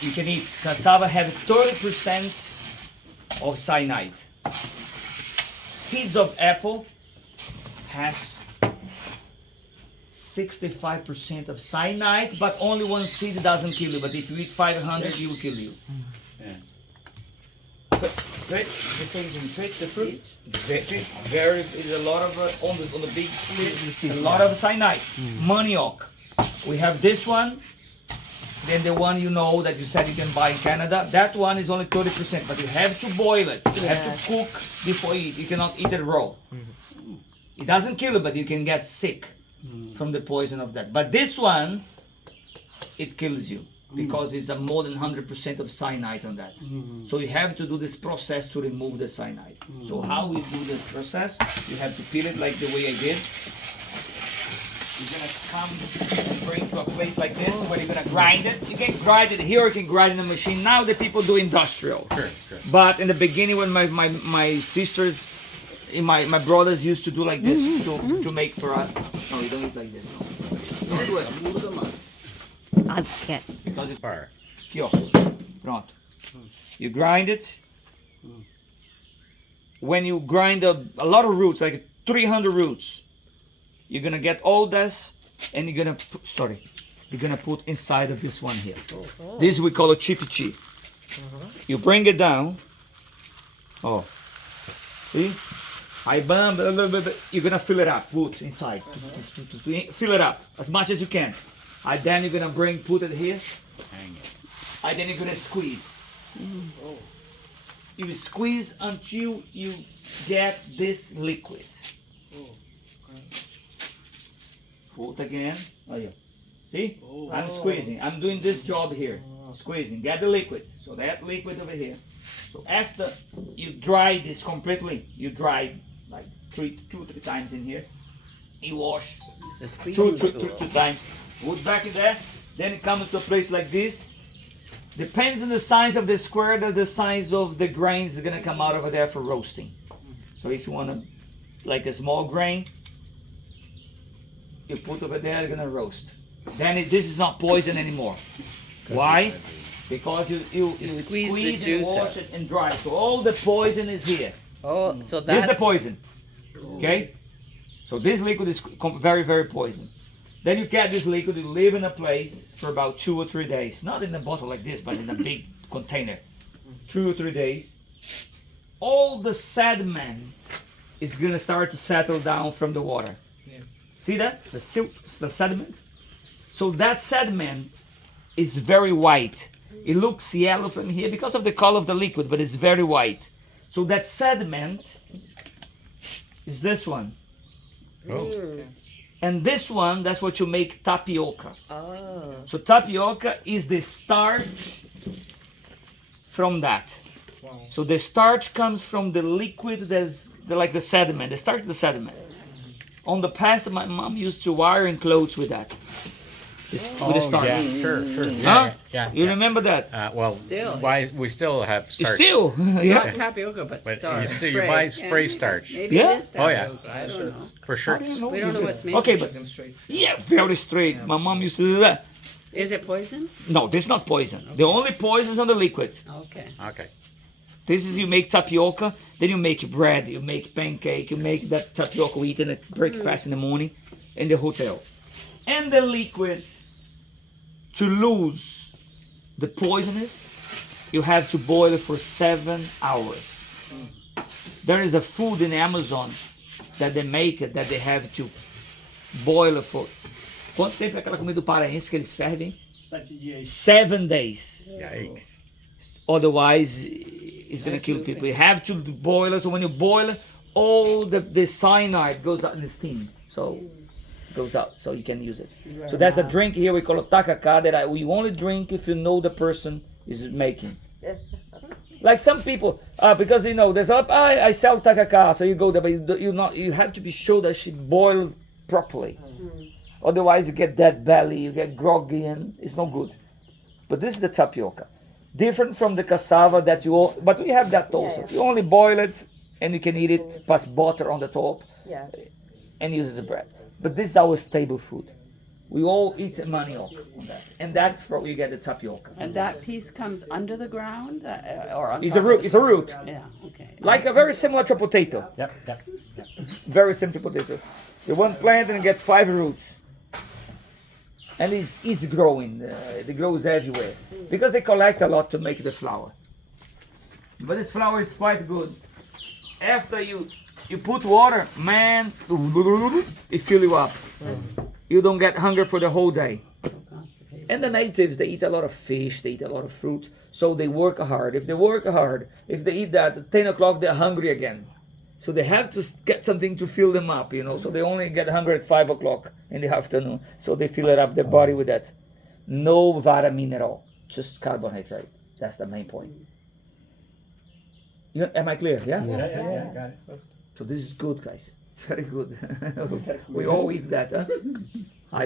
you can eat. Cassava have 30% of cyanide. Seeds of apple has 65% of cyanide, but only one seed doesn't kill you. But if you eat 500, it will kill you. Yeah. Rich, the same in rich, the fruit. Very, is a lot of on the big seed, a lot of cyanide. Manioc. We have this one. Then the one you know that you said you can buy in Canada, that one is only 30%, but you have to boil it. You have to cook before you eat. You cannot eat it raw. It doesn't kill you, but you can get sick from the poison of that. But this one, it kills you because it's a more than 100% of cyanide on that. So you have to do this process to remove the cyanide. So how we do the process? You have to peel it like the way I did. You're gonna come and bring to a place like this where you're gonna grind it. You can grind it here, you can grind in the machine. Now the people do industrial. Sure. But in the beginning when my sisters, my brothers used to do like this to make for us. No, you don't eat like this. No. Don't do it. I'm gonna do it. I can't. Because it's fire. Aqui, ó. Pronto. You grind it. When you grind a lot of roots, like 300 roots, you're gonna get all this, and you're gonna put inside of this one here. This we call a chipichi. You bring it down. Oh, see? You're gonna fill it up. Put inside. Fill it up as much as you can. And then you're gonna put it here. Hang it. And then you're gonna squeeze. You squeeze until you get this liquid. Put again. Oh, yeah. See? I'm squeezing. I'm doing this job here. Squeezing. Get the liquid. So that liquid over here. So after you dry this completely, you dry like two, 3 times in here. You wash two times. Put back in there. Then it comes to a place like this. Depends on the size of the square, that the size of the grains is gonna come out over there for roasting. So if you want like a small grain, you put over there, you're gonna roast. Then this is not poison anymore. Why? Because you squeeze the juice and wash it and dry. So all the poison is here. Oh, so that's... This is the poison. Okay? So this liquid is very, very poison. Then you get this liquid, you leave in a place for about 2 or 3 days. Not in a bottle like this, but in a big container. 2 or 3 days. All the sediment is gonna start to settle down from the water. See that? The sediment? So that sediment is very white. It looks yellow from here because of the color of the liquid, but it's very white. So that sediment is this one. Oh. And this one, that's what you make tapioca. Oh. So tapioca is the starch from that. Wow. So the starch comes from the liquid that's like the sediment. The starch is the sediment. On the past, my mom used to iron clothes with that. With the starch. Yeah, sure. Huh? Yeah. You remember that? We still have starch. Still, yeah. Not tapioca, but starch. You buy spray starch. Maybe it is tapioca. I don't know. For shirts. We don't know what's made. Okay, but yeah, very straight. Yeah. My mom used to do that. Is it poison? No, this is not poison. Okay. The only poison is on the liquid. Okay. This is you make tapioca, then you make bread, you make pancake, you make that tapioca we eat in a breakfast in the morning in the hotel. And the liquid, to lose the poisonous, you have to boil it for 7 hours. There is a food in Amazon that they make it, that they have to boil it for... Quanto tempo é aquela comida do paraense que eles fervem? 7 dias. 7 days. Yikes. Otherwise, it's going to kill people. You have to boil it. So when you boil it, all the cyanide goes out in the steam. So it goes out, so you can use it. So that's a drink here we call it tacacá that we only drink if you know the person is making. Like some people, because you know, there's I sell tacacá, so you go there, but you have to be sure that she boiled properly. Otherwise, you get dead belly, you get groggy, and it's no good. But this is the tapioca. Different from the cassava that but we have that also. You only boil it and you can eat it, pass butter on the top, and use it as a bread. But this is our stable food. We all eat manioc on that, and that's where we get the tapioca. And that piece comes under the ground or on It's top a root. of It's a root, Yeah, okay. like a very similar to potato. Yep, yep. Very simple potato. So one plant and get 5 roots, and it's growing. It grows everywhere because they collect a lot to make the flour. But this flour is quite good. After you put water, man, it fill you up. You don't get hunger for the whole day. And the natives, they eat a lot of fish, they eat a lot of fruit, so they work hard. If they work hard, if they eat that at 10 o'clock, they're hungry again. So they have to get something to fill them up, you know. So they only get hungry at 5 o'clock in the afternoon. So they fill it up their body with that. No vitamin at all, just carbohydrate. That's the main point. Am I clear? Yeah? Yeah, got it. So this is good, guys. Very good. We all eat that, huh?